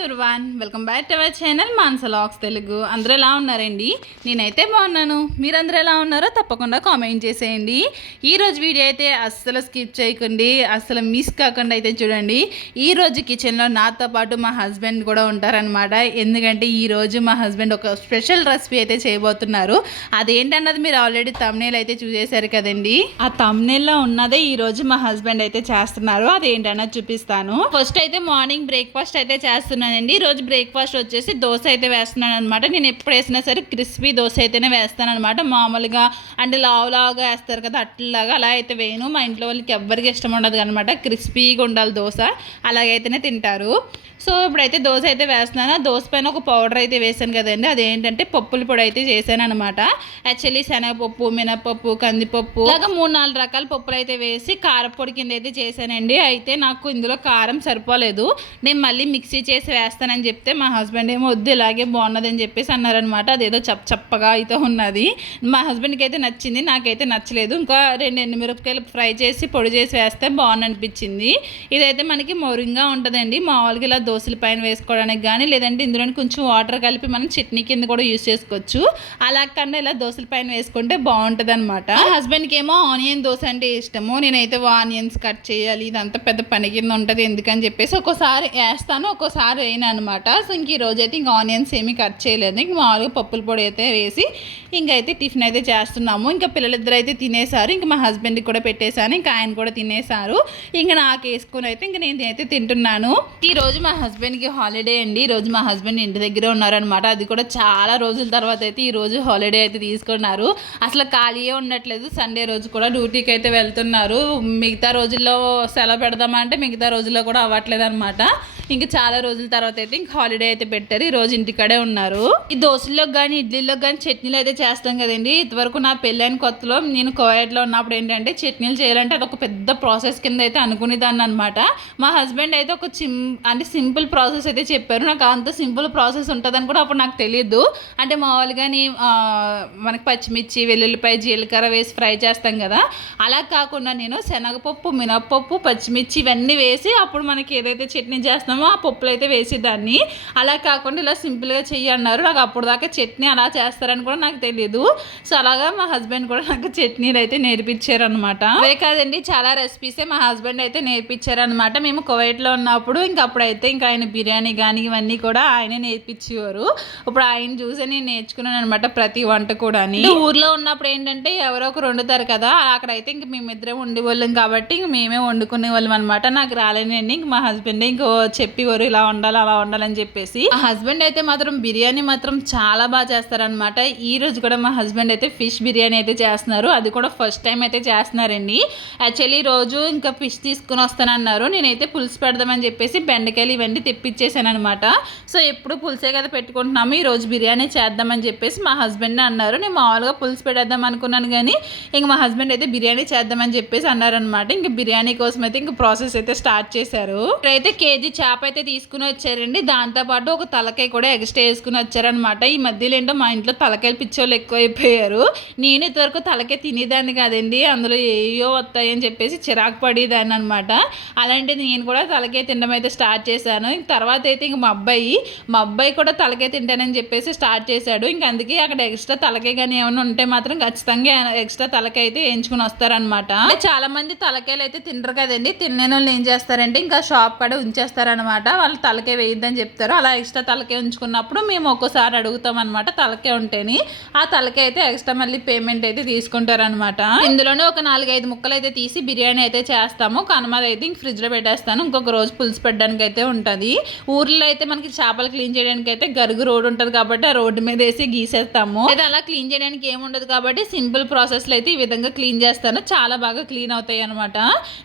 Everyone, welcome back to our channel Manasa vlogs Telugu. అందరూ ఎలా ఉన్నారండి? నేనైతే బాగున్నాను. మీరందరూ ఎలా ఉన్నారో తప్పకుండా కామెంట్ చేసేయండి. ఈరోజు వీడియో అయితే అస్సలు స్కిప్ చేయకండి, అస్సలు మిస్ కాకుండా అయితే చూడండి. ఈరోజు కిచెన్లో నాతో పాటు మా హస్బెండ్ కూడా ఉంటారనమాట. ఎందుకంటే ఈరోజు మా హస్బెండ్ ఒక స్పెషల్ రెసిపీ అయితే చేయబోతున్నారు. అదేంటన్నది మీరు ఆల్రెడీ థంబ్నెయిల్ అయితే చూసేశారు కదండి. ఆ థంబ్నెయిల్లో ఉన్నదే ఈరోజు మా హస్బెండ్ అయితే చేస్తున్నారు. అదేంటన్నది చూపిస్తాను. ఫస్ట్ అయితే మార్నింగ్ బ్రేక్ఫాస్ట్ అయితే చేస్తున్నానండి. ఈరోజు బ్రేక్ఫాస్ట్ వచ్చేసి దోశ అయితే వేస్తున్నాను అనమాట. నేను ఎప్పుడు వేసినా సరే క్రిస్పీ దోశ అయితేనే వేస్తాను అనమాట. మామూలుగా అంటే లావులాగా వేస్తారు కదా, అట్లాగా అలా అయితే వేయను. మా ఇంట్లో వాళ్ళకి ఎవ్వరికి ఇష్టం ఉండదు అనమాట. క్రిస్పీగా ఉండాలి దోశ, అలాగైతేనే తింటారు. సో ఇప్పుడైతే దోశ అయితే వేస్తున్నాను. దోశ పైన ఒక పౌడర్ అయితే వేసాను కదండి, అదేంటంటే పప్పుల పొడి అయితే చేశాను అనమాట. యాక్చువల్లీ శనగపప్పు, మినపప్పు, కందిపప్పు ఇలాగా 3-4 రకాల పప్పులు అయితే వేసి కారపొడి కింద అయితే చేశానండి. అయితే నాకు ఇందులో కారం సరిపోలేదు, నేను మళ్ళీ మిక్సీ చేసి వేస్తానని చెప్తే మా హస్బెండ్ ఏమో వద్దు ఇలాగే బాగున్నదని చెప్పేసి అన్నారనమాట. అదేదో చప్పగా అయితే ఉన్నది. మా హస్బెండ్కి అయితే నచ్చింది, నాకైతే నచ్చలేదు. ఇంకా 2 ఎండుమిరపకాయలు ఫ్రై చేసి పొడి చేసి వేస్తే బాగుంది అనిపించింది. ఇదైతే మనకి మొరింగా ఉంటుందండి. మామూలుగా ఇలా దోశల పైన వేసుకోవడానికి కానీ, లేదంటే ఇందులో కొంచెం వాటర్ కలిపి మనం చట్నీ కింద కూడా యూజ్ చేసుకోవచ్చు. అలా కన్నా ఇలా దోశల పైన వేసుకుంటే బాగుంటుంది అనమాట. హస్బెండ్కి ఏమో ఆనియన్ దోశ అంటే ఇష్టము. నేనైతే ఆనియన్స్ కట్ చేయాలి, ఇదంతా పెద్ద పని కింద ఉంటుంది ఎందుకని చెప్పేసి ఒక్కోసారి వేస్తాను, ఒక్కోసారి వేయను అనమాట. సో ఇంక ఈ రోజు అయితే ఇంకా ఆనియన్స్ ఏమీ కట్ చేయలేదు. ఇంక మామూలుగా పప్పుల పొడి అయితే వేసి ఇంకైతే టిఫిన్ అయితే చేస్తున్నాము. ఇంకా పిల్లలిద్దరు అయితే తినేసారు. ఇంకా మా హస్బెండ్కి కూడా పెట్టేశాను, ఇంకా ఆయన కూడా తినేసారు. ఇంకా నాకు వేసుకుని అయితే ఇంక నేను అయితే తింటున్నాను. ఈరోజు మా హస్బెండ్కి హాలిడే అండి. ఈరోజు మా హస్బెండ్ ఇంటి దగ్గరే ఉన్నారనమాట. అది కూడా చాలా రోజుల తర్వాత అయితే ఈరోజు హాలిడే అయితే తీసుకున్నారు. అసలు ఖాళీయే ఉండట్లేదు. సండే రోజు కూడా డ్యూటీకి అయితే వెళ్తున్నారు. మిగతా రోజుల్లో సెలవు పెడదామంటే మిగతా రోజుల్లో కూడా అవ్వట్లేదు అనమాట. ఇంకా చాలా రోజుల తర్వాత అయితే ఇంక హాలిడే అయితే పెట్టారు. ఈ రోజు ఇంటికాడే ఉన్నారు. ఈ దోశల్లోకి కానీ ఇడ్లీలోకి కానీ చట్నీలు అయితే చేస్తాం కదండి. ఇంతవరకు నా పెళ్ళైన కొత్తలో నేను కోవిడ్లో ఉన్నప్పుడు ఏంటంటే చట్నీలు చేయాలంటే అదొక పెద్ద ప్రాసెస్ కింద అయితే అనుకునేదాన్ని అనమాట. మా హస్బెండ్ అయితే ఒక అంటే సింపుల్ ప్రాసెస్ అయితే చెప్పారు. నాకు అంత సింపుల్ ప్రాసెస్ ఉంటుందని కూడా అప్పుడు నాకు తెలియదు. అంటే మామూలుగాని మనకి పచ్చిమిర్చి, వెల్లుల్లిపాయ, జీలకర్ర వేసి ఫ్రై చేస్తాం కదా, అలా కాకుండా నేను శనగపప్పు, మినపప్పు, పచ్చిమిర్చి ఇవన్నీ వేసి అప్పుడు మనకి ఏదైతే చట్నీ చేస్తామో ఆ పప్పులు అయితే వేసేదాన్ని. అలా కాకుండా ఇలా సింపుల్గా చెయ్యి అన్నారు. నాకు అప్పుడు దాకా చట్నీ అలా చేస్తారని కూడా నాకు తెలియదు. సో అలాగా మా హస్బెండ్ కూడా నాకు చట్నీలు అయితే నేర్పించారు అనమాట. అవే కాదండి, చాలా రెసిపీసే మా హస్బెండ్ అయితే నేర్పించారు అనమాట. మేము కువైట్లో ఉన్నప్పుడు ఇంకా అప్పుడైతే ఇంకా ఆయన బిర్యానీ కానీ ఇవన్నీ కూడా ఆయనే నేర్పించేవారు. ఇప్పుడు ఆయన చూసి నేను నేర్చుకున్నాను అనమాట ప్రతి వంట కూడా. ఊర్లో ఉన్నప్పుడు ఏంటంటే ఎవరో ఒకరు వండుతారు కదా, అక్కడైతే ఇంక మేమిద్దరం వండేవాళ్ళం కాబట్టి ఇంక మేమే వండుకునే వాళ్ళం అనమాట. నాకు రాలేనండి, ఇంక మా హస్బెండ్ ఇంకో చెప్పేవారు ఇలా ఉండాలి అలా ఉండాలని చెప్పేసి. మా హస్బెండ్ అయితే మాత్రం బిర్యానీ మాత్రం చాలా బాగా చేస్తారనమాట. ఈ రోజు కూడా మా హస్బెండ్ అయితే ఫిష్ బిర్యానీ అయితే చేస్తున్నారు. అది కూడా ఫస్ట్ టైం అయితే చేస్తున్నారండి. యాక్చువల్లీ రోజు ఇంకా ఫిష్ తీసుకుని వస్తానన్నారు. నేనైతే పులుసు పెడదామని చెప్పేసి బెండకాయలు ఇవన్నీ తెప్పించేసాను అనమాట. సో ఎప్పుడు పులుసే కదా పెట్టుకుంటున్నాము, ఈ రోజు బిర్యానీ చేద్దామని చెప్పేసి మా హస్బెండ్ అన్నారు. నేను మామూలుగా పులుసు పెట్టేద్దాం అనుకున్నాను కానీ ఇంక మా హస్బెండ్ అయితే బిర్యానీ చేద్దామని చెప్పేసి అన్నారనమాట. ఇంక బిర్యానీ కోసం అయితే ఇంక ప్రాసెస్ అయితే స్టార్ట్ చేశారు. ఇప్పుడైతే కేజీ చేప అయితే తీసుకుని వచ్చారండి. దాంతోపాటు ఒక తలకాయ కూడా ఎక్స్ట్రా వేసుకుని వచ్చారనమాట. ఈ మధ్యలో ఏంటో మా ఇంట్లో తలకాయలు పిచ్చోళ్ళు ఎక్కువైపోయారు. నేను ఇంతవరకు తలకాయ తినేదాన్ని కాదండి, అందులో ఏయో వస్తాయని చెప్పేసి చిరాకు పడేదాన్ని అనమాట. అలాంటిది నేను కూడా తలకాయ తినడం అయితే స్టార్ట్ చేశాను. తర్వాత అయితే ఇంక మా అబ్బాయి కూడా తలకాయ తింటానని చెప్పేసి స్టార్ట్ చేశాడు. ఇంక అందుకే అక్కడ ఎక్స్ట్రా తలకాయ కానీ ఏమైనా ఉంటే మాత్రం ఖచ్చితంగా ఎక్స్ట్రా తలకాయ అయితే వేయించుకుని వస్తారనమాట. చాలా మంది తలకాయలు అయితే తినరు కదండి. తినలేని వాళ్ళు ఏం చేస్తారంటే ఇంకా షాప్ కాడ ఉంచేస్తారనమాట. వాళ్ళు తలకాయ వేయద్దని చెప్తారు. అలా ఎక్స్ట్రా తలకాయ ఉంచుకున్నప్పుడు మేము ఒక్కోసారి అడుగుతాం అనమాట తలకాయ ఉంటేని. ఆ తలకాయ అయితే ఎక్స్ట్రా మళ్ళీ పేమెంట్ అయితే తీసుకుంటారనమాట. ఇందులోనే ఒక 4-5 ముక్కలు అయితే తీసి బిర్యానీ అయితే చేస్తాము. కనుమది అయితే ఇంక ఫ్రిడ్జ్లో పెట్టేస్తాను. ఇంకొక రోజు పులుసు పెట్టడానికి అయితే ఉంటుంది. ఊర్లో అయితే మనకి చేపలు క్లీన్ చేయడానికి అయితే గరుగు రోడ్ ఉంటుంది కాబట్టి ఆ రోడ్డు మీద వేసి గీసేస్తాము. అయితే అలా క్లీన్ చేయడానికి ఏముండదు కాబట్టి సింపుల్ ప్రాసెస్లో అయితే ఈ విధంగా క్లీన్ చేస్తాను. చాలా బాగా క్లీన్ అవుతాయి అనమాట.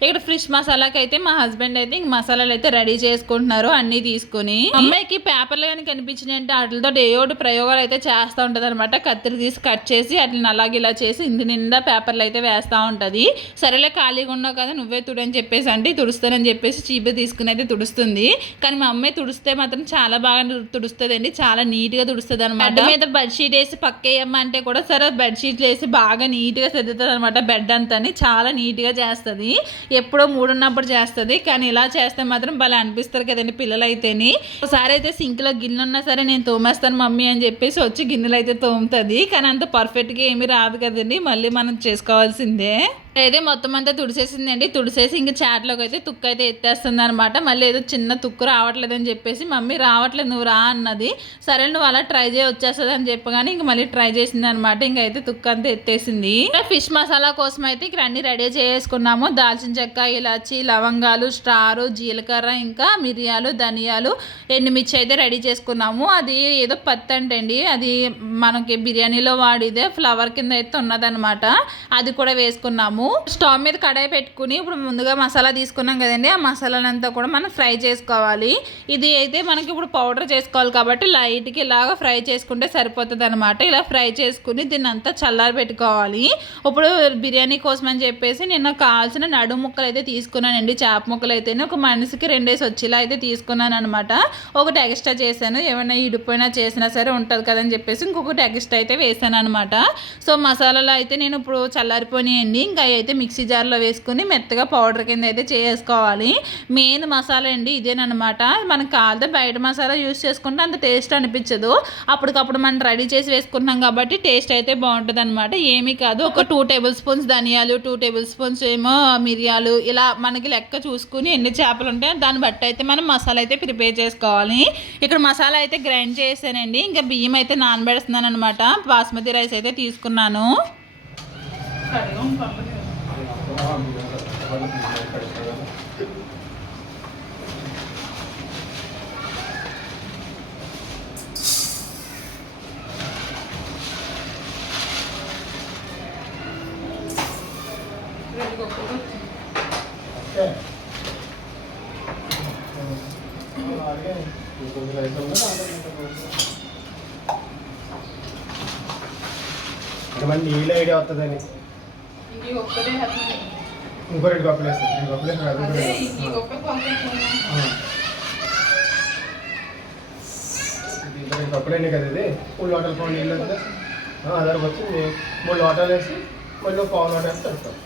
ఇక్కడ ఫిష్ మసాలాకి అయితే మా హస్బెండ్ అయితే ఇంక మసాలాలు అయితే రెడీ చేసుకుంటున్నారు అన్ని తీసుకుని. అమ్మాయికి పేపర్లు కానీ కనిపించినంటే వాటితో ఏయోటి ప్రయోగాలు అయితే చేస్తూ ఉంటుంది అనమాట. కత్తిరి తీసి కట్ చేసి అట్లా అలాగే ఇలా చేసి ఇంటి నిండా పేపర్లు అయితే వేస్తూ ఉంటుంది. సరేలే ఖాళీగా ఉన్నావు కదా నువ్వే తుడని చెప్పేసి అంటే తుడుస్తానని చెప్పేసి చీపు తీసుకుని అయితే తుడుస్తుంది. కానీ మా అమ్మాయి తుడిస్తే మాత్రం చాలా బాగా తుడుస్తుందండి, చాలా నీట్గా తుడుస్తుంది అనమాట. బెడ్ మీద బెడ్షీట్ వేసి పక్కేయమ్మ అంటే కూడా సరే బెడ్షీట్లు వేసి బాగా నీట్గా సర్దుతుంది అనమాట. బెడ్ అంతా చాలా నీట్గా చేస్తుంది. ఎప్పుడో మూడున్నప్పుడు చేస్తుంది, కానీ ఇలా చేస్తే మాత్రం భలే అనిపిస్తారు కదండి పిల్లలు అయితేని. ఒకసారి అయితే సింక్లో గిన్నె ఉన్నా సరే నేను తోమేస్తాను మమ్మీ అని చెప్పేసి వచ్చి గిన్నెలు అయితే తోముతుంది. కానీ అంత పర్ఫెక్ట్గా ఏమీ రాదు కదండి, మళ్ళీ మనం చేసుకోవాల్సిందే. అయితే మొత్తం అంతా తుడిసేసిందండి. తుడిసేసి ఇంక చాట్లోకి అయితే తుక్కు అయితే ఎత్తేస్తుంది అనమాట. మళ్ళీ ఏదో చిన్న తుక్కు రావట్లేదని చెప్పేసి మమ్మీ రావట్లేదు నువ్వు రా అన్నది. సరే నువ్వు అలా ట్రై చేయి వచ్చేస్తుంది అని చెప్పగానే ఇంక మళ్ళీ ట్రై చేసింది అనమాట. ఇంకైతే తుక్కు అంతా ఎత్తేసింది. ఫిష్ మసాలా కోసం అయితే ఇక్కడ అన్ని రెడీ చేసుకున్నాము. దాల్చిన చెక్క, ఇలాచి, లవంగాలు, స్టారు, జీలకర్ర, ఇంకా మిరియాలు, ధనియాలు, ఎండుమిర్చి అయితే రెడీ చేసుకున్నాము. అది ఏదో పత్తి అంటండి, అది మనకి బిర్యానీలో వాడిదే ఫ్లవర్ కింద అయితే ఉన్నదనమాట. అది కూడా వేసుకున్నాము. స్టవ్ మీద కడాయి పెట్టుకుని ఇప్పుడు ముందుగా మసాలా తీసుకున్నాం కదండి, ఆ మసాలానంతా కూడా మనం ఫ్రై చేసుకోవాలి. ఇది అయితే మనకి ఇప్పుడు పౌడర్ చేసుకోవాలి కాబట్టి లైట్గా ఇలాగా ఫ్రై చేసుకుంటే సరిపోతుంది అనమాట. ఇలా ఫ్రై చేసుకుని దీన్ని అంతా చల్లారి పెట్టుకోవాలి. ఇప్పుడు బిర్యానీ కోసం అని చెప్పేసి నేను కావాల్సిన నడుము ముక్కలు అయితే తీసుకున్నానండి. చేప ముక్కలు అయితే ఒక మనిషికి 2 వచ్చేలా అయితే తీసుకున్నాను అనమాట. ఒకటి ఎక్స్ట్రా చేశాను, ఏమైనా ఇడిపోయినా చేసినా సరే ఉంటుంది కదని చెప్పేసి ఇంకొకటి ఎక్స్ట్రా అయితే వేసాను అనమాట. సో మసాలాలు అయితే నేను ఇప్పుడు చల్లారిపోయినాయండి. ఇంకా అయితే మిక్సీ జార్లో వేసుకుని మెత్తగా పౌడర్ కింద అయితే చేసుకోవాలి. మెయిన్ మసాలా అండి ఇదేనమాట. మనకు కాదు బయట మసాలా యూస్ చేసుకుంటే అంత టేస్ట్ అనిపించదు. అప్పటికప్పుడు మనం రెడీ చేసి వేసుకుంటున్నాం కాబట్టి టేస్ట్ అయితే బాగుంటుంది అనమాట. ఏమీ కాదు, ఒక 2 టేబుల్ స్పూన్స్ ధనియాలు, 2 టేబుల్ స్పూన్స్ ఏమో మిరియాలు, ఇలా మనకి లెక్క చూసుకుని ఎన్ని చేపలు ఉంటాయో దాన్ని బట్టి అయితే మనం మసాలా అయితే ప్రిపేర్ చేసుకోవాలి. ఇక్కడ మసాలా అయితే గ్రైండ్ చేసానండి. ఇంకా బియ్యం అయితే నానబెడుతున్నాను అనమాట. బాస్మతి రైస్ అయితే తీసుకున్నాను. నీళ్ళ ఐడియా వస్తుందని ఇంకో 2 కప్పులు వేస్తాను. 2 కప్పులు కప్పులైనా కదా ఇది 3 లోటాలు పావు నీళ్ళు వస్తే అదరకు వచ్చి 3 లోటాలు వేసి మళ్ళీ పావు లోట వేసి కలుపుతాం.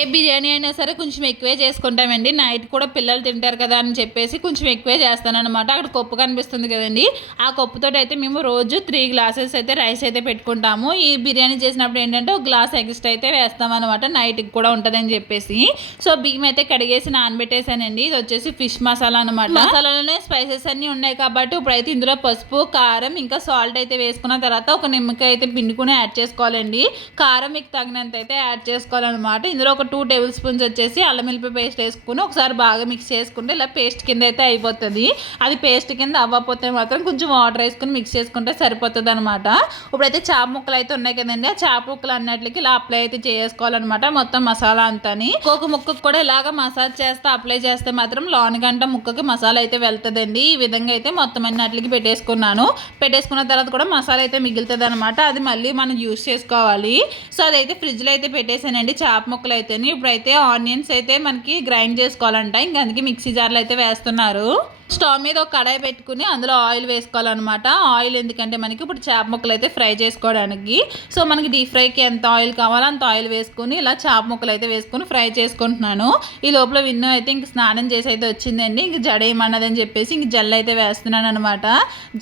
ఏ బిర్యానీ అయినా సరే కొంచెం ఎక్కువే చేసుకుంటామండి. నైట్ కూడా పిల్లలు తింటారు కదా అని చెప్పేసి కొంచెం ఎక్కువే చేస్తానన్నమాట. అక్కడ కప్పు కనిపిస్తుంది కదండి, ఆ కప్పుతో అయితే మేము రోజు 3 గ్లాసెస్ అయితే రైస్ అయితే పెట్టుకుంటాము. ఈ బిర్యానీ చేసినప్పుడు ఏంటంటే 1 గ్లాస్ ఎక్స్ట్రా అయితే వేస్తామన్నమాట, నైట్కి కూడా ఉంటుందని చెప్పేసి. సో బియ్యం అయితే కడిగేసి నానబెట్టేసానండి. ఇది వచ్చేసి ఫిష్ మసాలా అనమాట. మసాలాలోనే స్పైసెస్ అన్నీ ఉన్నాయి కాబట్టి ఇప్పుడైతే ఇందులో పసుపు, కారం, ఇంకా సాల్ట్ అయితే వేసుకున్న తర్వాత ఒక నిమ్మకాయ అయితే పిండుకుని యాడ్ చేసుకోవాలండి. కారం మీకు తగినంత అయితే యాడ్ చేసుకోవాలన్నమాట. ఇందులో ఒక 2 టేబుల్ స్పూన్స్ వచ్చేసి అల్లం వెల్లుల్లి పేస్ట్ వేసుకుని ఒకసారి బాగా మిక్స్ చేసుకుంటే ఇలా పేస్ట్ కింద అయితే అయిపోతుంది. అది పేస్ట్ కింద అవ్వకపోతే మాత్రం కొంచెం వాటర్ వేసుకుని మిక్స్ చేసుకుంటే సరిపోతుంది అనమాట. ఇప్పుడైతే చేప ముక్కలు అయితే ఉన్నాయి కదండి, ఆ చేప ముక్కలు అన్నిటికి ఇలా అప్లై అయితే చేసుకోవాలన్నమాట. మొత్తం మసాలా అంతాని ఒక్కొక్క ముక్కకు కూడా ఇలాగ మసాజ్ చేస్తే అప్లై చేస్తే మాత్రం లోనిగంట ముక్కకి మసాలా అయితే వెళ్తుందండి. ఈ విధంగా అయితే మొత్తం అన్నిటికి పెట్టేసుకున్నాను. పెట్టేసుకున్న తర్వాత కూడా మసాలా అయితే మిగులుతుంది అనమాట. అది మళ్ళీ మనం యూస్ చేసుకోవాలి. సో అదైతే ఫ్రిడ్జ్లో అయితే పెట్టేసానండి చేప ముక్కలు అయితే. ఇప్పుడైతే ఆనియన్స్ అయితే మనకి గ్రైండ్ చేసుకోవాలంట, ఇంకా అందుకే మిక్సీ జార్లో అయితే వేస్తున్నారు. స్టవ్ మీద ఒక కడాయి పెట్టుకుని అందులో ఆయిల్ వేసుకోవాలన్నమాట. ఆయిల్ ఎందుకంటే మనకి ఇప్పుడు చేప ముక్కలు అయితే ఫ్రై చేసుకోవడానికి. సో మనకి డీప్ ఫ్రైకి ఎంత ఆయిల్ కావాలో అంత ఆయిల్ వేసుకుని ఇలా చేప ముక్కలు అయితే వేసుకుని ఫ్రై చేసుకుంటున్నాను. ఈ లోపల విన్ను అయితే ఇంక స్నానం చేసి అయితే వచ్చిందండి. ఇంక జడేయమన్నదని చెప్పేసి ఇంక జల్లు అయితే వేస్తున్నాను అనమాట.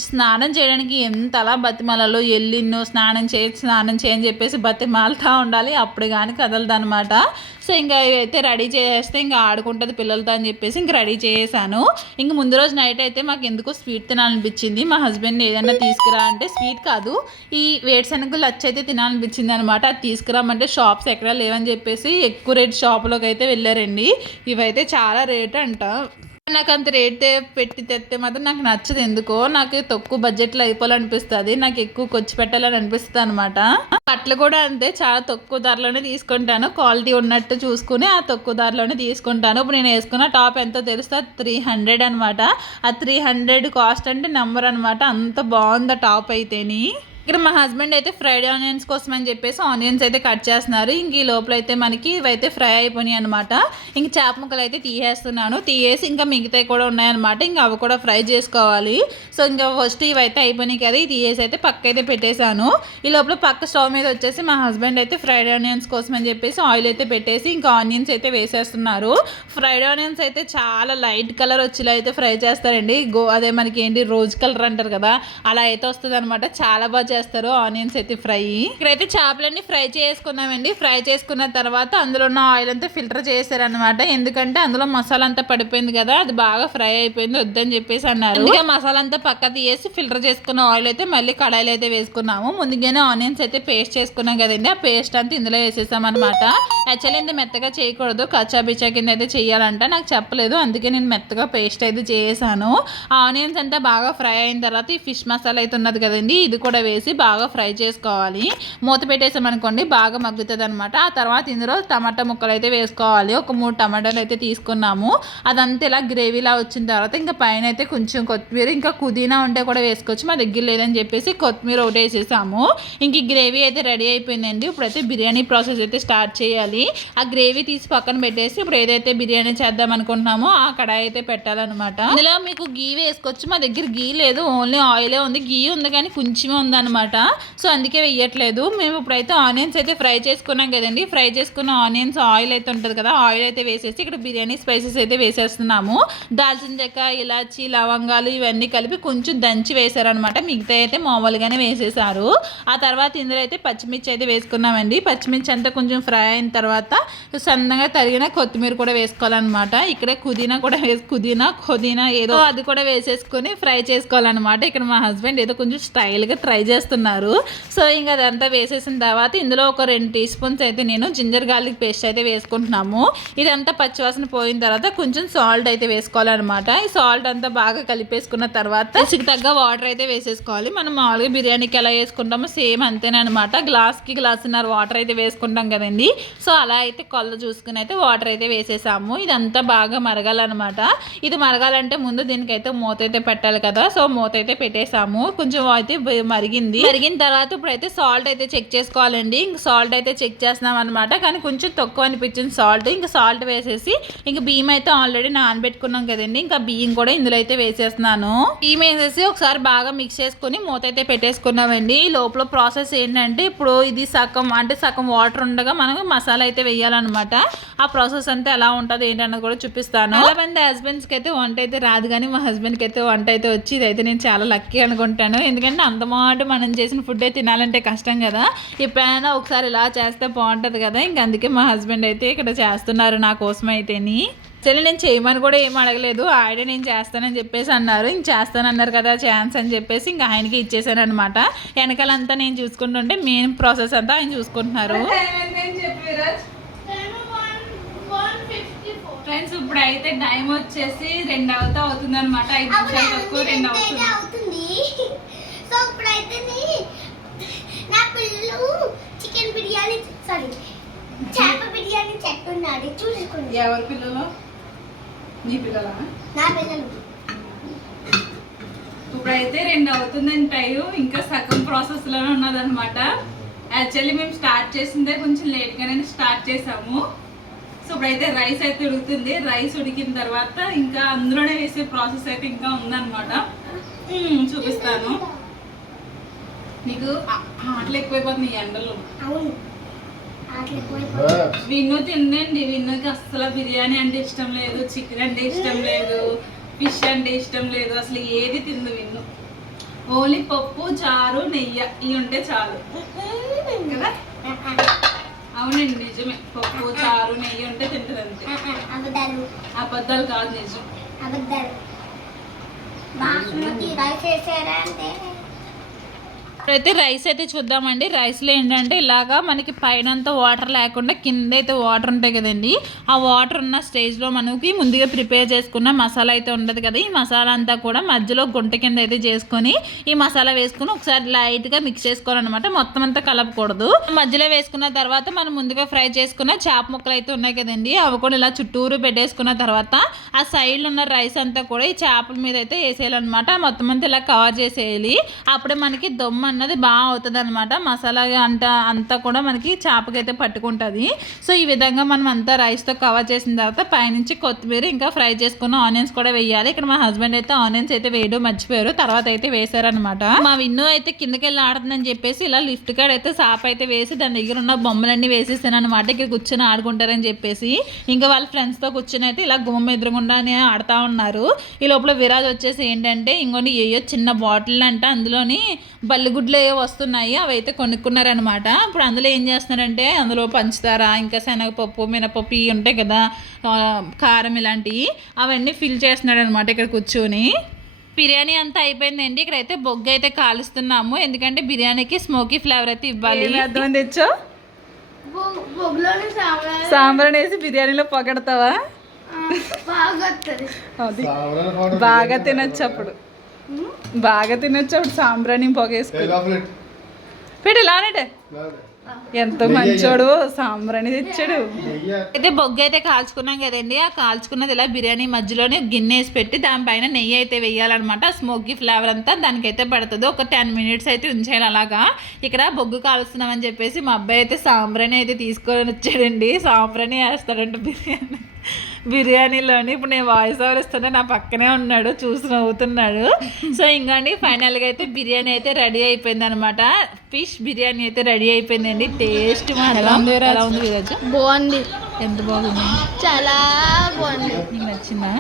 స్నానం చేయడానికి ఎంత అలా బతిమాలలో ఎల్లిన్ను స్నానం చేయని చెప్పేసి బతిమాలుతూ ఉండాలి, అప్పుడు కానీ కదలదు అనమాట. సో ఇంకా అయితే రెడీ చేస్తే ఇంకా ఆడుకుంటుంది పిల్లలతో అని చెప్పేసి ఇంక రెడీ చేసాను. ఇంక ముందు రోజు నైట్ అయితే మాకు ఎందుకో స్వీట్ తినాలనిపించింది. మా హస్బెండ్ ఏదైనా తీసుకురా అంటే, స్వీట్ కాదు ఈ వేరుశనగలు లచ్చ అయితే తినాలనిపించింది అనమాట. అది తీసుకురామంటే షాప్స్ ఎక్కడ లేవని చెప్పేసి ఎక్కువ రేట్ షాపులోకి అయితే వెళ్ళారండి. ఇవైతే చాలా రేట్ అంట. నాకు అంత రేట్ పెట్టి తెస్తే మాత్రం నాకు నచ్చదు. ఎందుకో నాకు తక్కువ బడ్జెట్లో అయిపోవాలనిపిస్తుంది, నాకు ఎక్కువ ఖర్చు పెట్టాలని అనిపిస్తుంది అనమాట. బట్టలు కూడా అంతే, చాలా తక్కువ ధరలోనే తీసుకుంటాను. క్వాలిటీ ఉన్నట్టు చూసుకుని ఆ తక్కువ ధరలోనే తీసుకుంటాను. ఇప్పుడు నేను వేసుకున్న టాప్ ఎంతో తెలుస్తా 300 అనమాట. ఆ 300 కాస్ట్ అంటే నెంబర్ అనమాట. అంత బాగుంది టాప్ అయితేని. ఇక్కడ మా హస్బెండ్ అయితే ఫ్రైడ్ ఆనియన్స్ కోసం అని చెప్పేసి ఆనియన్స్ అయితే కట్ చేస్తున్నారు. ఇంక ఈ లోపల అయితే మనకి ఇవైతే ఫ్రై అయిపోయినాయి అనమాట. ఇంక చేప ముక్కలు అయితే తీసేసి ఇంకా మిగతాయి కూడా ఉన్నాయన్నమాట. ఇంకా అవి కూడా ఫ్రై చేసుకోవాలి. సో ఇంకా ఫస్ట్ ఇవైతే అయిపోయినాయి కదా, ఇది తీసేసి అయితే పక్క అయితే పెట్టేశాను. ఈ లోపల పక్క స్టవ్ మీద వచ్చేసి మా హస్బెండ్ అయితే ఫ్రైడ్ ఆనియన్స్ కోసం అని చెప్పేసి ఆయిల్ అయితే పెట్టేసి ఇంకా ఆనియన్స్ అయితే వేసేస్తున్నారు. ఫ్రైడ్ ఆనియన్స్ అయితే చాలా లైట్ కలర్ వచ్చేలా అయితే ఫ్రై చేస్తారండి. అదే మనకి ఏంటి రోజ్ కలర్ అంటారు కదా, అలా అయితే వస్తుంది అనమాట. చాలా బాగా చేస్తారు ఆనియన్స్ అయితే ఫ్రై. ఇక్కడైతే చేపలన్నీ ఫ్రై చేసుకున్నామండి. ఫ్రై చేసుకున్న తర్వాత అందులో ఉన్న ఆయిల్ అంతా ఫిల్టర్ చేశారనమాట. ఎందుకంటే అందులో మసాలా అంతా పడిపోయింది కదా, అది బాగా ఫ్రై అయిపోయింది, వద్దని చెప్పేసి అన్నారు. ఇంకా మసాలా అంతా పక్క తీసి ఫిల్టర్ చేసుకున్న ఆయిల్ అయితే మళ్ళీ కడాయిలు అయితే వేసుకున్నాము. ముందుగానే ఆనియన్స్ అయితే పేస్ట్ చేసుకున్నాం కదండి, ఆ పేస్ట్ అంతా ఇందులో వేసేసాం అనమాట. యాక్చువల్లీ ఇంత మెత్తగా చేయకూడదు, కచ్చా బిచ్చా కింద అయితే చేయాలంట, నాకు చెప్పలేదు, అందుకే నేను మెత్తగా పేస్ట్ అయితే చేసాను. ఆనియన్స్ అంతా బాగా ఫ్రై అయిన తర్వాత ఈ ఫిష్ మసాలా అయితే ఉన్నది కదండి, ఇది కూడా వేసి బాగా ఫ్రై చేసుకోవాలి. మూత పెట్టేసామనుకోండి బాగా మగ్గుతుంది అనమాట. ఆ తర్వాత ఇందులో టమాటా ముక్కలు అయితే వేసుకోవాలి. ఒక 3 టమాటాలు అయితే తీసుకున్నాము. అదంతా ఇలా గ్రేవీలా వచ్చిన తర్వాత ఇంకా పైన అయితే కొంచెం కొత్తిమీర ఇంకా పుదీనా ఉంటే కూడా వేసుకోవచ్చు, మా దగ్గర లేదని చెప్పేసి కొత్తిమీర ఒకటి వేసేసాము. ఇంక ఈ గ్రేవీ అయితే రెడీ అయిపోయిందండి. ఇప్పుడైతే బిర్యానీ ప్రాసెస్ అయితే స్టార్ట్ చేయాలి. ఆ గ్రేవీ తీసి పక్కన పెట్టేసి ఇప్పుడు ఏదైతే బిర్యానీ చేద్దాం అనుకుంటున్నామో ఆ కడాయి అయితే పెట్టాలన్నమాట. ఇందులో మీకు గీ వేసుకోవచ్చు, మా దగ్గర గీ లేదు, ఓన్లీ ఆయిలే ఉంది. గీ ఉంది కానీ కొంచెమే ఉందన్నమాట, సో అందుకే వేయట్లేదు. మేము ఇప్పుడైతే ఆనియన్స్ అయితే ఫ్రై చేసుకున్నాం కదండి, ఫ్రై చేసుకున్న ఆనియన్స్ ఆయిల్ అయితే ఉంటుంది కదా, ఆయిల్ అయితే వేసేసి ఇక్కడ బిర్యానీ స్పైసెస్ అయితే వేసేస్తున్నాము. దాల్చిన చెక్క, ఇలాచి, లవంగాలు ఇవన్నీ కలిపి కొంచెం దంచి వేసారనమాట. మిగతా అయితే మామూలుగానే వేసేసారు. ఆ తర్వాత ఇందులో అయితే పచ్చిమిర్చి అయితే వేసుకున్నామండి. పచ్చిమిర్చి అంతా కొంచెం ఫ్రై అయిన తర్వాత సన్నగా తరిగిన కొత్తిమీర కూడా వేసుకోవాలన్నమాట. ఇక్కడే పుదీనా ఏదో అది కూడా వేసేసుకొని ఫ్రై చేసుకోవాలన్నమాట. ఇక్కడ మా హస్బెండ్ ఏదో కొంచెం స్టైల్గా ట్రై చేస్తున్నారు. సో ఇంకా అదంతా వేసేసిన తర్వాత ఇందులో ఒక 2 టీ స్పూన్స్ అయితే నేను జింజర్ గార్లిక్ పేస్ట్ అయితే వేసుకుంటున్నాము. ఇదంతా పచ్చివాసన పోయిన తర్వాత కొంచెం సాల్ట్ అయితే వేసుకోవాలన్నమాట. ఈ సాల్ట్ అంతా బాగా కలిపేసుకున్న తర్వాత రుచికి తగ్గ వాటర్ అయితే వేసేసుకోవాలి. మనం మామూలుగా బిర్యానీకి ఎలా వేసుకుంటామో సేమ్ అంతేనమాట. గ్లాస్కి గ్లాసున్నర వాటర్ అయితే వేసుకుంటాం కదండి, సో అలా అయితే కొల్ల చూసుకుని అయితే వాటర్ అయితే వేసేసాము. ఇదంతా బాగా మరగాలన్నమాట. ఇది మరగాలంటే ముందు దీనికైతే మూత అయితే పెట్టాలి కదా, సో మూత అయితే పెట్టేసాము. కొంచెం అయితే మరిగిన తర్వాత ఇప్పుడైతే సాల్ట్ అయితే చెక్ చేసుకోవాలండి. ఇంక సాల్ట్ అయితే చెక్ చేస్తున్నాం అనమాట, కానీ కొంచెం తక్కువ అనిపించింది సాల్ట్. ఇంకా సాల్ట్ వేసేసి ఇంక బియ్యం అయితే ఆల్రెడీ నానబెట్టుకున్నాం కదండి, ఇంకా బియ్యం కూడా ఇందులో అయితే వేసేస్తున్నాను. బియ్యం వేసేసి ఒకసారి బాగా మిక్స్ చేసుకుని మూత అయితే పెట్టేసుకున్నామండి. లోపల ప్రాసెస్ ఏంటంటే ఇప్పుడు ఇది సగం వాటర్ ఉండగా మనం మసాలా అయితే వేయాలన్నమాట. ఆ ప్రాసెస్ అంతా ఎలా ఉంటుంది ఏంటన్నది కూడా చూపిస్తాను. చాలా మంది హస్బెండ్స్కి అయితే వంట అయితే రాదు, కానీ మా హస్బెండ్కి అయితే వంట అయితే వచ్చి ఇదైతే నేను చాలా లక్కీ అనుకుంటాను. ఎందుకంటే అంత మాట మనం చేసిన ఫుడ్ అయితే తినాలంటే కష్టం కదా, ఎప్పుడైనా ఒకసారి ఇలా చేస్తే బాగుంటుంది కదా. ఇంక అందుకే మా హస్బెండ్ అయితే ఇక్కడ చేస్తున్నారు నా కోసం అయితేని. సరే నేను చేయమని కూడా ఏం అడగలేదు, ఆయన నేను చేస్తానని చెప్పేసి అన్నారు. ఇంక చేస్తానన్నారు కదా ఛాన్స్ అని చెప్పేసి ఇంకా ఆయనకి ఇచ్చేసాను అనమాట. వెనకాలంతా నేను చూసుకుంటుంటే మెయిన్ ప్రాసెస్ అంతా ఆయన చూసుకుంటున్నారు. ఫ్రెండ్స్ ఇప్పుడు అయితే టైం వచ్చేసి 2 అవుతుంది అనమాట. 5 నిమిషాలు తక్కువ 2 అవుతుంది. సో ఇప్పుడైతే నా పిల్లలు చికెన్ బిర్యానీ చేప బిర్యానీ చెట్టున్నాడు చూసుకోండి. ఎవరి పిల్లలు? నీ పిల్లలా? నా పిల్లలు. ఇప్పుడైతే 2 అవుతుందని టైం, ఇంకా సగం ప్రాసెస్ లోనే ఉన్నదన్నమాట. యాక్చువల్లీ మేము స్టార్ట్ చేసిందే కొంచెం లేట్గానే స్టార్ట్ చేసాము. సో ఇప్పుడైతే రైస్ అయితే ఉడుకుతుంది. రైస్ ఉడికిన తర్వాత ఇంకా అందులోనే వేసే ప్రాసెస్ అయితే ఇంకా ఉందన్నమాట, చూపిస్తాను. నీకు ఆటలు ఎక్కువైపోతుంది ఈ ఎండలు. విన్ను తిందండి, విన్నుకి అస్సలు బిర్యానీ అంటే ఇష్టం లేదు, చికెన్ అంటే ఇష్టం లేదు, ఫిష్ అంటే ఇష్టం లేదు, అసలు ఏది తిందు విన్ను. ఓన్లీ పప్పు, చారు, నెయ్యి ఇవి ఉంటే చాలు కదా. అవునండి నిజమే, పప్పు, చారు, నెయ్యి ఉంటే తింటుంది అంతే. అబద్ధాలు కాదు, నిజం. ఇప్పుడైతే రైస్ అయితే చూద్దామండి. రైస్లో ఏంటంటే ఇలాగా మనకి పైన అంతా వాటర్ లేకుండా కింద అయితే వాటర్ ఉంటాయి కదండి, ఆ వాటర్ ఉన్న స్టేజ్లో మనకి ముందుగా ప్రిపేర్ చేసుకున్న మసాలా అయితే ఉండదు కదా, ఈ మసాలా అంతా కూడా మధ్యలో గుంట కింద అయితే చేసుకొని ఈ మసాలా వేసుకుని ఒకసారి లైట్గా మిక్స్ చేసుకోవాలన్నమాట. మొత్తం అంతా కలపకూడదు. మధ్యలో వేసుకున్న తర్వాత మనం ముందుగా ఫ్రై చేసుకున్న చేప ముక్కలు అయితే ఉన్నాయి కదండి, అవి కూడా ఇలా చుట్టూరు పెట్టేసుకున్న తర్వాత ఆ సైడ్లో ఉన్న రైస్ అంతా కూడా ఈ చేపల మీద అయితే వేసేయాలన్నమాట. మొత్తం అంతా ఇలా కవర్ చేసేయాలి. అప్పుడే మనకి దమ్ అన్నది బాగా అవుతుంది అనమాట. మసాలా అంతా కూడా మనకి చేపకైతే పట్టుకుంటుంది. సో ఈ విధంగా మనం అంతా రైస్తో కవర్ చేసిన తర్వాత పైనుంచి కొత్తిమీర ఇంకా ఫ్రై చేసుకున్న ఆనియన్స్ కూడా వేయాలి. ఇక్కడ మా హస్బెండ్ అయితే ఆనియన్స్ అయితే వేయడం మర్చిపోయారు, తర్వాత అయితే వేసారనమాట. మా విన్ను అయితే కిందకి వెళ్ళి ఆడుతుందని చెప్పేసి ఇలా లిఫ్ట్ కార్డ్ అయితే సాప్ అయితే వేసి దాని దగ్గర ఉన్న బొమ్మలన్నీ వేసేసాను అనమాట. ఇక్కడ కూర్చొని ఆడుకుంటారని చెప్పేసి ఇంకా వాళ్ళ ఫ్రెండ్స్తో కూర్చొని అయితే ఇలా గుమ్మ ఎదురుగుండానే ఆడుతూ ఉన్నారు. ఈ లోపల విరాజ్ వచ్చేసి ఏంటంటే ఇంకొని ఏయో చిన్న బాటిల్ అంట, అందులోని బల్లిగుడ్లు ఏవో వస్తున్నాయి, అవి అయితే కొనుక్కున్నారనమాట. ఇప్పుడు అందులో ఏం చేస్తున్నారంటే అందులో పంచుతార ఇంకా శనగపప్పు మినపప్పు ఇవి ఉంటాయి కదా, కారం ఇలాంటివి అవన్నీ ఫిల్ చేస్తున్నాడు అనమాట ఇక్కడ కూర్చొని. బిర్యానీ అంతా అయిపోయిందండి. ఇక్కడైతే బొగ్గు అయితే కాలుస్తున్నాము, ఎందుకంటే బిర్యానీకి స్మోకీ ఫ్లేవర్ అయితే ఇవ్వాలి. అర్థం తెచ్చో సాంబార్ వేసి బిర్యానీలో పొగడతావా? బాగా తినొచ్చు అప్పుడు, బాగా తినొచ్చు అప్పుడు సాంబ్రాణి పొగేసుకో పెట్టి ఇలానే. ఎంత మంచోడు, సాంబ్రాణి తెచ్చాడు. అయితే బొగ్గు అయితే కాల్చుకున్నాం కదండి, ఆ కాల్చుకున్నది ఇలా బిర్యానీ మధ్యలోనే గిన్నె వేసి పెట్టి దానిపైన నెయ్యి అయితే వేయాలన్నమాట. స్మోకీ ఫ్లేవర్ అంతా దానికైతే పడుతుంది. ఒక 10 మినిట్స్ అయితే ఉంచేయాలి అలాగా. ఇక్కడ బొగ్గు కాలుస్తున్నామని చెప్పేసి మా అబ్బాయి అయితే సాంబ్రాణి అయితే తీసుకొని వచ్చాడండి. సాంబ్రాణి వేస్తాడంట బిర్యానీలోని. ఇప్పుడు నేను వాయిస్ ఓవర్ ఇస్తుంటే నా పక్కనే ఉన్నాడు, చూసి నవ్వుతున్నాడు. సో ఇంకండి ఫైనల్గా అయితే బిర్యానీ అయితే రెడీ అయిపోయింది అనమాట. ఫిష్ బిర్యానీ అయితే రెడీ అయిపోయిందండి. టేస్ట్ ఎలా ఉంది విరాజు? బాగుంది. ఎంత బాగుంది? చాలా బాగుంది. నీకు నచ్చిందా?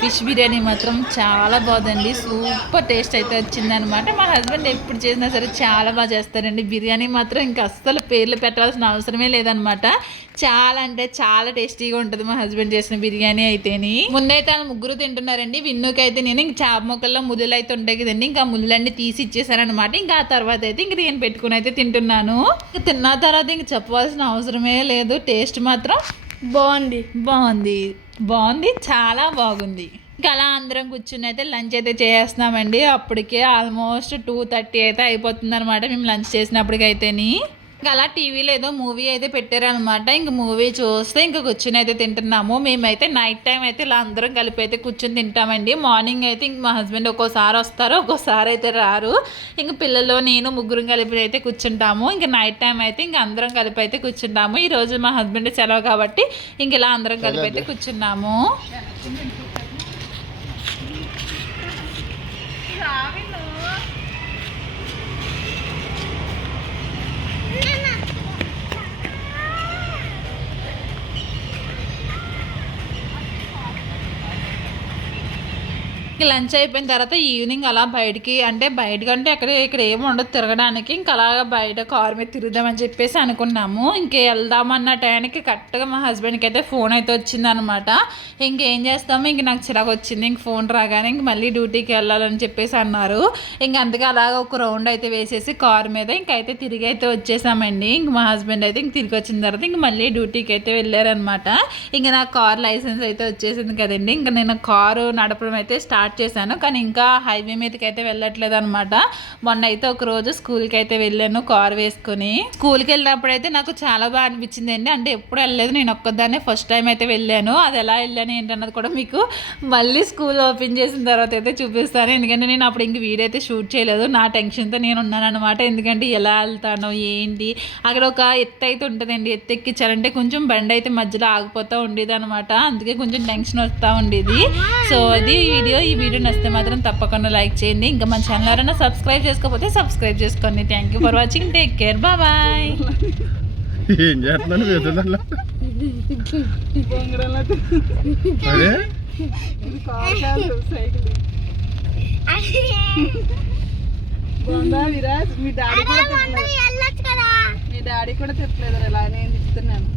ఫిష్ బిర్యానీ మాత్రం చాలా బాగుందండి, సూపర్ టేస్ట్ అయితే వచ్చిందనమాట. మా హస్బెండ్ ఎప్పుడు చేసినా సరే చాలా బాగా చేస్తారండి. బిర్యానీ మాత్రం ఇంకా అస్సలు పేర్లు పెట్టాల్సిన అవసరమే లేదనమాట. చాలా అంటే చాలా టేస్టీగా ఉంటుంది మా హస్బెండ్ చేసిన బిర్యానీ అయితేని. ముందైతే వాళ్ళు ముగ్గురు తింటున్నారండి. విన్నుకి అయితే నేను ఇంక చేప మొక్కల్లో ముళ్ళు అయితే ఉంటాయి కదండి, ఇంకా ముళ్ళన్నీ తీసి ఇచ్చేసారనమాట. ఇంకా ఆ తర్వాత అయితే ఇంక నేను పెట్టుకుని అయితే తింటున్నాను. తిన్న తర్వాత ఇంక చెప్పవలసిన అవసరమే లేదు, టేస్ట్ మాత్రం బాగుంది బాగుంది బాగుంది చాలా బాగుంది. ఇంకా అలా అందరం కూర్చుని అయితే లంచ్ అయితే చేస్తున్నామండి. అప్పటికే ఆల్మోస్ట్ 2:30 అయితే అయిపోతుంది అనమాట మేము లంచ్ చేసినప్పటికైతేని. ఇంకా అలా టీవీలో ఏదో మూవీ అయితే పెట్టారనమాట. ఇంక మూవీ చూస్తే ఇంకా కూర్చుని అయితే తింటున్నాము. మేమైతే నైట్ టైం అయితే ఇలా అందరం కలిపి అయితే కూర్చొని తింటామండి. మార్నింగ్ అయితే ఇంక మా హస్బెండ్ ఒక్కోసారి వస్తారు, ఒక్కోసారి అయితే రారు. ఇంక పిల్లలు నేను ముగ్గురం కలిపి అయితే కూర్చుంటాము. ఇంక నైట్ టైం అయితే ఇంక అందరం కలిపి అయితే కూర్చుంటాము. ఈరోజు మా హస్బెండ్ సెలవు కాబట్టి ఇంక ఇలా అందరం కలిపి అయితే కూర్చున్నాము. లంచ్ అయిపోయిన తర్వాత ఈవినింగ్ అలా బయటికి అంటే ఇక్కడ ఏమి ఉండదు తిరగడానికి. ఇంకా అలాగా బయట కారు మీద తిరుగుదామని చెప్పేసి అనుకున్నాము. ఇంకే వెళ్దామన్న టైంకి కరెక్ట్గా మా హస్బెండ్కి అయితే ఫోన్ అయితే వచ్చిందనమాట. ఇంకేం చేస్తాము, ఇంక నాకు చిరాకు వచ్చింది. ఇంక ఫోన్ రాగానే ఇంక మళ్ళీ డ్యూటీకి వెళ్ళాలని చెప్పేసి అన్నారు. ఇంక అందుకే అలాగా ఒక రౌండ్ అయితే వేసేసి కారు మీద ఇంకైతే తిరిగి అయితే వచ్చేసామండి. ఇంక మా హస్బెండ్ అయితే ఇంక తిరిగి వచ్చిన తర్వాత ఇంక మళ్ళీ డ్యూటీకి అయితే వెళ్ళారనమాట. ఇంక నా కార్ లైసెన్స్ అయితే వచ్చేసింది కదండి. ఇంకా నేను కారు నడపడం అయితే స్టార్ట్ చేశాను, కానీ ఇంకా హైవే మీదకి అయితే వెళ్ళట్లేదు అనమాట. మొన్న అయితే ఒక రోజు స్కూల్కి అయితే వెళ్ళాను కార్ వేసుకుని. స్కూల్కి వెళ్ళినప్పుడు అయితే నాకు చాలా బాగా అనిపించింది అండి. అంటే ఎప్పుడు వెళ్ళలేదు, నేను ఒక్కదాన్నే ఫస్ట్ టైం అయితే వెళ్ళాను. అది ఎలా వెళ్ళాను ఏంటన్నది కూడా మీకు మళ్ళీ స్కూల్ ఓపెన్ చేసిన తర్వాత అయితే చూపిస్తాను. ఎందుకంటే నేను అప్పుడు ఇంక వీడియో అయితే షూట్ చేయలేదు, నా టెన్షన్తో నేను ఉన్నాను అనమాట. ఎందుకంటే ఎలా వెళ్తాను ఏంటి, అక్కడ ఒక ఎత్తు అయితే ఉంటుందండి, ఎత్తు ఎక్కించాలంటే కొంచెం బండి అయితే మధ్యలో ఆగిపోతూ ఉండేది అనమాట. అందుకే కొంచెం టెన్షన్ వస్తూ ఉండేది. సో అది ఈ వీడియో నచ్చితే మాత్రం తప్పకుండా లైక్ చేయండి. ఇంకా మన ఛానల్ ఎవరైనా సబ్స్క్రైబ్ చేసుకోకపోతే సబ్స్క్రైబ్ చేసుకోండి. Thank you for watching, take care, bye. ఏం చేస్తున్నాను విరాజ్, మీ డాడీ కూడా చెప్పలేదు, ఇలా నేను ఇస్తున్నాను.